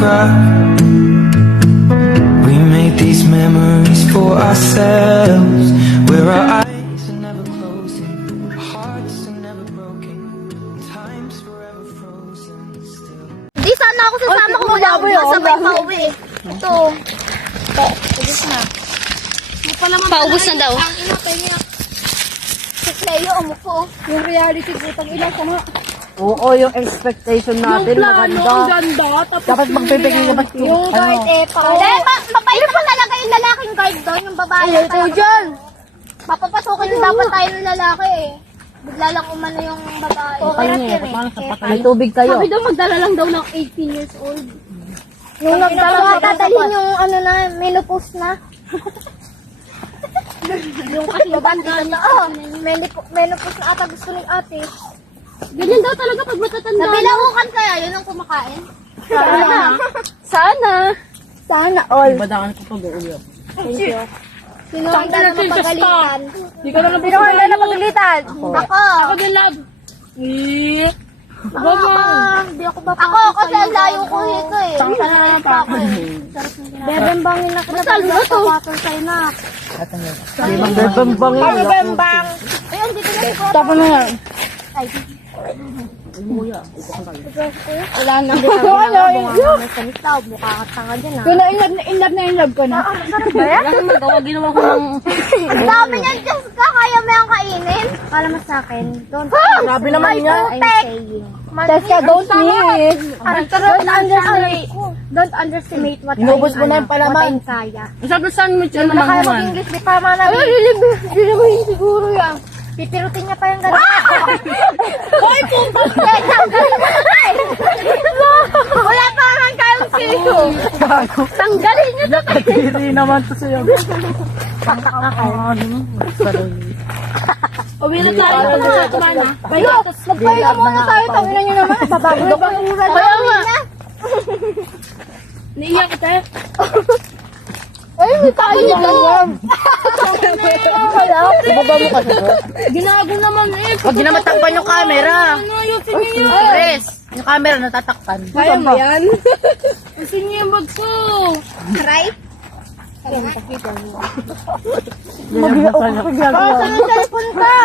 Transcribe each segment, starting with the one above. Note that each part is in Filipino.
photograph. We made these memories for ourselves, where our eyes are never closing, our hearts are never broken, time's forever frozen still. Di sana ako sasama ko wala ako sabay pauwi. Ito. Ubus na. Paubos na daw. Ang ina, kanya. Si Cleo, umupo. Yung reality ko, pag ilang ko nga. Oo, yung expectation natin, maganda. Dapat magbibigay naman Yung guard Mabait pa talaga yung lalaking guard doon, yung babae. ito dyan. Papapasukin yung dapat tayo ng lalaki eh. Bigla lang umano yung babae. May tubig kayo. Sabi daw magdala lang daw ng 18 years old. Yung nagdala tatalhin yung ano na, menopause na. Yung kasi Babanda na, menopause na ata gusto ni ate. ganyan daw talaga pag matatanda. Nabilaukan kaya, yun ang kumakain. Sana. Sana all. Badaan ko pag uuwi ako. Sino ang na mapagalitan? Di ka na Sino ang na mapagalitan? Ako. Ako din, love. Hindi ako ba? Ako kasi ang layo ko dito eh. Sarap pa ako eh. Bebembangin na kita. Masal mo to? Patol sa'yo na. Bebembang yun. Bebembang. Ayun, dito na si Papa. Tapos na yan. Ay, Wala na. may sanitaw. Mukha ka tanga dyan ah. Kung na-inlove ko na. Masarap ba yan? Wala naman gawa, ginawa ko ng... Ang dami niyan, Diyos ka. Kaya mo yung kainin? Kala mo sa akin. Don't Grabe naman I'm yan. saying. Teka, don't miss. Don't underestimate what Inubos mo na yung what palaman. I'm kaya. Sabi saan mo dyan Hindi na kaya naman mag-English, di pa man namin. Lilibahin siguro yan. Pipirutin niya pa yung gano'n. Hoy, puto! Wala pa naman kayong silo. Tanggalin niyo to. Hindi naman to sa'yo. Uwi na tayo. Kumain na. Magpahinga muna tayo. Tanginan niyo naman. Babago na pang uran. Kaya nga. Naiyak kita. Ay, may tayo dito. Ibaba mo kasi bro. Ginago naman eh. Pag ginamatakpan yung camera. Ano, ayusin niyo yun. Chris, yung camera natatakpan. Kaya mo yan? Ayusin niyo yung bag ko. Try. Saan yung cellphone ka?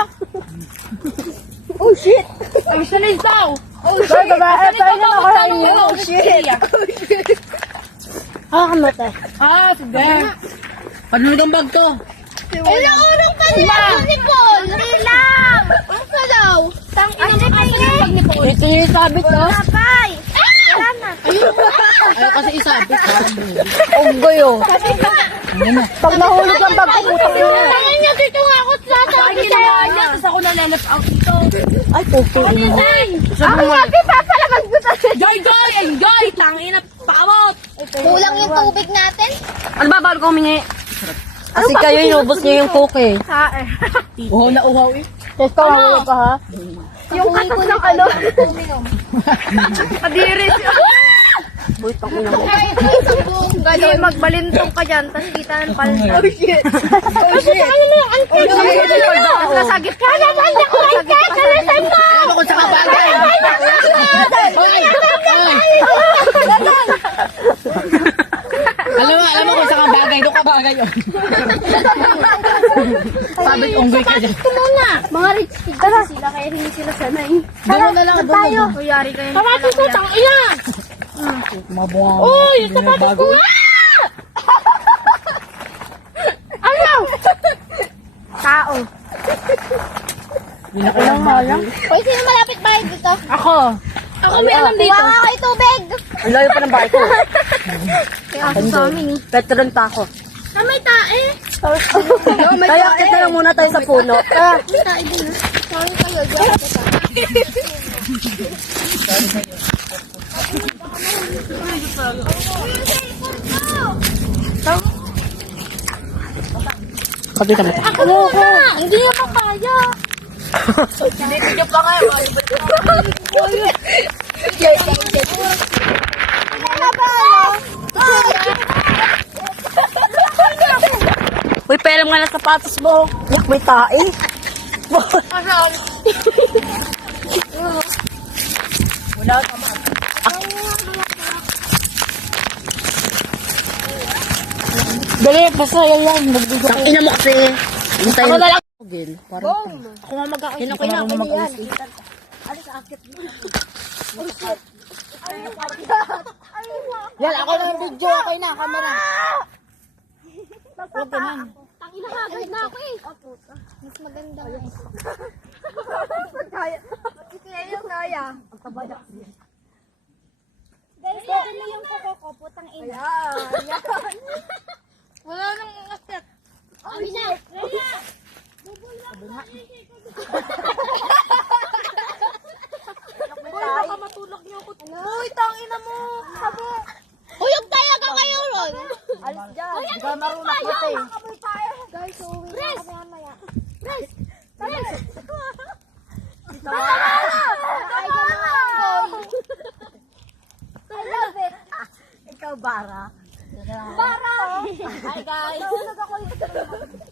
Oh shit! Ay, salis daw! Oh shit! Tayo na nakarain niyo. Oh shit! Ano te? Sige. Panunod ang bag to. Ilang urong pa nila ni Paul. Hindi lang. Ang salaw. Tangina mo kasi. Ito yung sabit to. Kapay. Wala na. Ayaw kasi isabit. Unggoy oh. Kasi ka. Pag nahulog ang bag ko, putang ina. Tangin niya dito nga ako sa Ay, ginawa niya. Tapos ako na-left out dito. Ay, puto. Ako nga, papalagan ko tayo. Joy, Joy! Enjoy! Tangina, pakawot! Kulang yung tubig natin. Ano ba, bago ko humingi? Kasi kayo inubos niyo yung coke eh. Uhaw na uhaw eh. Test ka lang pa ha? Yung katas ng ano. Kadiri siya. Hindi, magbalintong ka dyan, tapos kita ng palda. Oh shit! Oh shit! Nasagip ka naman niya ko ay kakalisan mo! Alam mo kung saan ka bagay. Alam mo kung saan ka bagay. Doon ka bagay yun. Sabi unggoy ka dyan. Mga rich kids kasi sila, kaya hindi sila sanay. Doon na lang. Tayo. Kuyari kayo. Sapatos ko, tangina! Mabunga. Uy, sapatos ko nga! Ano? Tao. Walang malang. Hoy, sino malapit bahay dito? Ako. Ako meron dito. Kuha nga kayo tubig. Ang layo pa ng bahay ko. Kaya ako sa amin. Veteran pa ako. Na may tae. Kaya akit na lang muna tayo sa puno. May tae din. Sorry kayo. Kapitan mo. Ako na. Hindi mo kaya. Hindi pa nga. Uy, pera nga na sapatos mo. Yak, may tae. Wala ka Dali, basta yan lang. Ina mo kasi. Ako na lang. Gil, parang. Ako nga mag-akin. Yan, ako na yung video. Okay na, camera. Huwag ganun. Tangina ka, agad na ako eh. Mas maganda. Guys, ito na yung kuko ko, putang ina. Wala nang akit. Oh, Rina! Rina! Uy, baka matulog niyo ako. Uy, tangina mo. Sabi. Huyog tayo ka kayo, Ron! Alis dyan. Hindi ka marunong akit eh. Guys, uuwi na kami mamaya. Pres! Pres! I love it! Ikaw, Bara. Para! Hi, guys. Sige!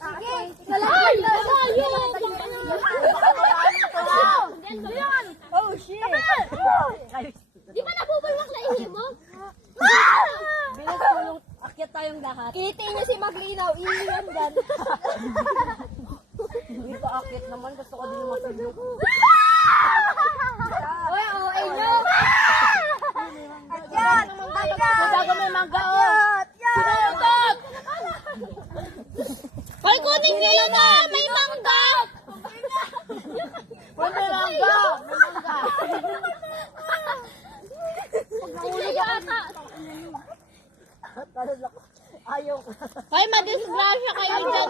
Ay! Layo! Oh, shit. Di ba nabubulwak na ihi mo? Bilis tulong. Akit tayong lahat. Kinitin niya si Maglinaw, iiwan dyan. Hindi ko akit naman. Gusto ko din yung matulog. Uy, okay nyo! Akyat! Bago may mangga, oh. Sinutot! Hoy, kunin niyo yun na! May mangga! May mangga! May mangga! Sige yata! Ayaw ko. Hoy, madisgrasya kayo dyan.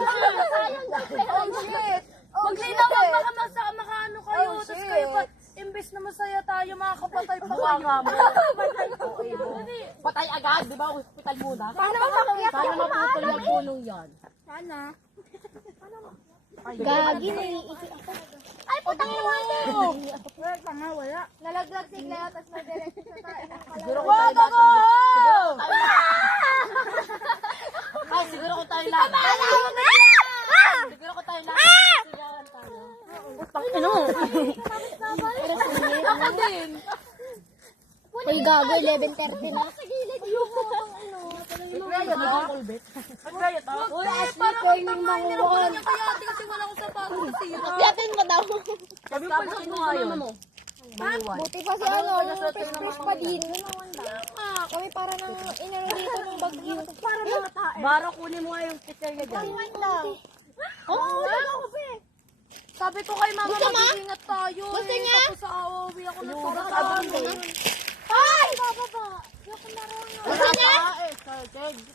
Oh, shit! Maglinaw ka baka makaano kayo. Tapos kayo pa, imbes na masaya tayo, makakapatay pa kayo. Patay agad, di ba? Hospital muna. Paano makakakit? Sana maputol ng punong yan. Gagi, naiihi ako. Ay, putang ina mo! Wala. Nalaglag si Cleo, tapos may diretso sa tayo. Siguro kung tayo lahat. Ay, siguro kung tayo lahat. Siguro kung tayo lahat. Sigawan tayo. Ano? Ako din. Uy, gago, 11:30 na. Sa gilid yung Nagbayad ba? Nagbayad ba? Uy, Ashley, training manguwan. Kaya ate kasi wala akong sapatos. Piatin mo daw. Sabi pa sa mo ngayon. Buti pa si ano, fish pa din. Kami para nang inano dito ng bagyo. Para mga tae. Baro, kunin mo nga yung picture niya dyan. lang. Oo, wala ako pa eh. Sabi ko kay mama, Gusto mo? mag-iingat tayo. Gusto niya? Tapos sa awawi ako na Sabi parang ko na. Ay! Bababa. Yoko marunong. Gusto niya?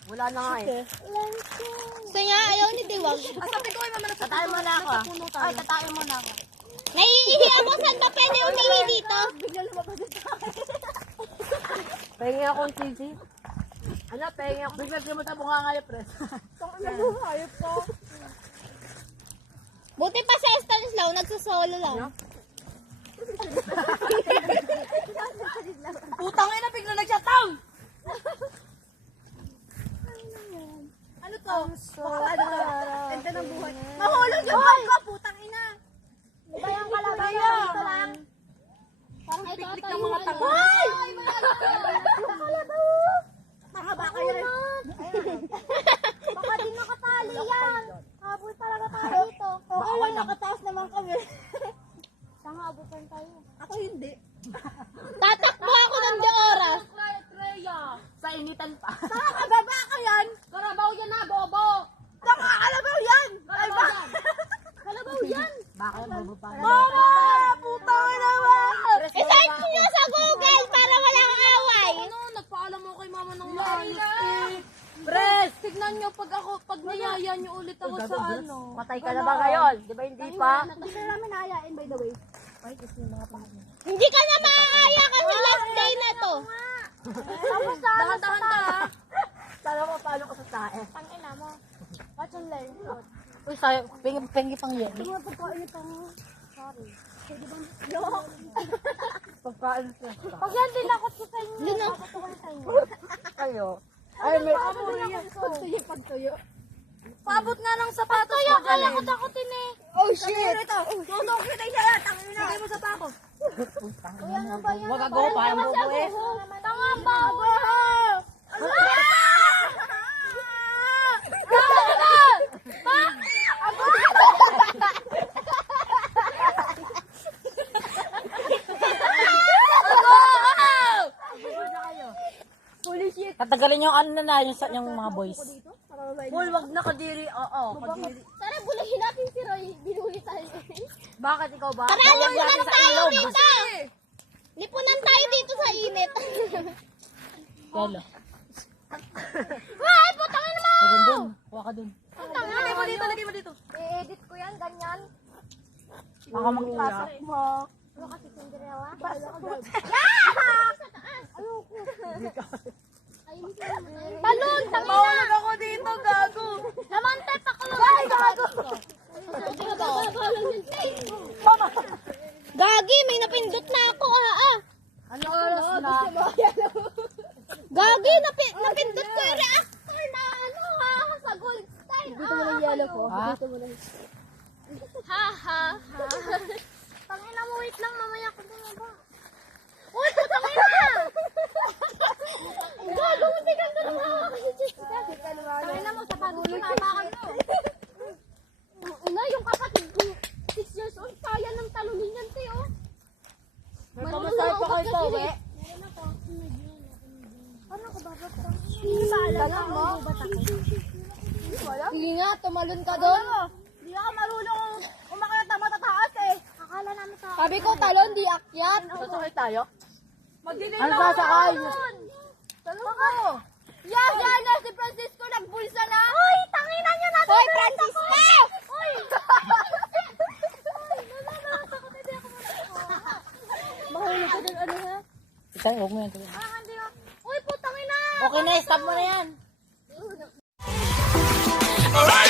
Wala na nga eh. Gusto niya? Ayaw ni Diwag. Sabi ko kay mama, tatayo mo na ako. Ay, tatayo mo na ako. Naiihi ako. Saan ba pwede umihi dito? Pahingi ako ng cheesy. Ano, pahingi ako. Biglang mo tayo nga ngayon, pres. Buti pa sa Stanislaw, nagsasolo lang. Putang ina, bigla nag-shutdown! Ano to? Ganda ng buhay. Mahulog yung bag ko, putang ina! Diba yung kalabaw dito lang? Parang ito Piklik ata ng yung mga ano. tanga. Ay! Kalabaw! Tanga ba kayo rin? Baka di nakatali yan. Habol talaga tayo dito. Okay lang, nakataas naman kami. Sanga, abutan tayo. Ako hindi. Tatakbo ako ng 2 oras. Sa initan pa. Saka kababa ka yan. Karabaw yan na, bobo! Saka kalabaw yan. Ay ba? Kalabaw yan. Bakit bobo pa? Mama! Putang naman! I-search nyo sa Google para walang away. Ano, nagpaalam mo kay mama ng maayos eh. Pres, tignan nyo pag niyaya nyo ulit ako sa ano. Patay ka na ba ngayon? Di ba hindi pa? Hindi ka namin naayain by the way. Hindi ka na maaaya kasi last day na to. Dahan-dahan ka ha. Tala mo paano ka sa tae. Tangina mo. Watch and learn. Uy, sayo, pengi pang yan. Hindi mo pagkain ito. Sorry. Pagkaan sa Pag yan din ako sa inyo. Yun ang sa inyo. kayo. Ay, may... Pagtuyo. Paabot nga ng sapatos Pagtuyo, mo dyan kala eh. ko takutin eh. Oh, shit! Tutong kita yung saya. Tangin na. Bigay mo sapatos. Uy, ano ba yan? Wag ako, parang bobo eh. Tanga ba? Tatagalin yung ano na yung mga boys. Paul, wag na kadiri. Oo, kadiri. Tara, bulahin natin si Roy. Binuhi tayo. Bakit ikaw ba? Tara, Wag lipunan natin sa tayo ilog. dito! Lipunan tayo dito sa init. Yalo. Ay, putangin mo! Meron dun. Kuha ka dun. Lagay mo dito, lagay mo dito. I-edit ko yan, ganyan. Baka mag-uya. Ano kasi Cinderella? Talon, tangina! Ako dito, gago. Namantay pa ko. Ay, gago! Gagi, may napindot na ako, Ano oras na? Gagi, napindot ko yung reactor na ano sa gold style. Dito mo ng yellow ko. Ha? Ha, ha, ha. Tangina mo, wait lang, mamaya ko na ba? Uy, tangina! Gago, hindi ka na naman. Tangina mo, sa pagulog na bakal mo. Ina, yung kapatid ko, 6 years old, kaya ng talunin yan, te, oh. Kamasay pa kayo ito, we? Ano ko ba? Hindi ba alam mo? Hindi nga, tumalon ka doon. Hindi ako marunong umakyat na matataas eh. Akala namin sa... Sabi ko, talon, di akyat. Sasakay tayo? Magdilim Ano ako. sasakay? Talon ko. Yan, yan na si Francisco nagbulsa na. Uy, tanginan niyo natin. Hoy, Francisco! Uy! Mahulog ka doon, ano ha? Isang huwag mo yan. Uy, putangin na! Okay na, stop mo na yan. Alright.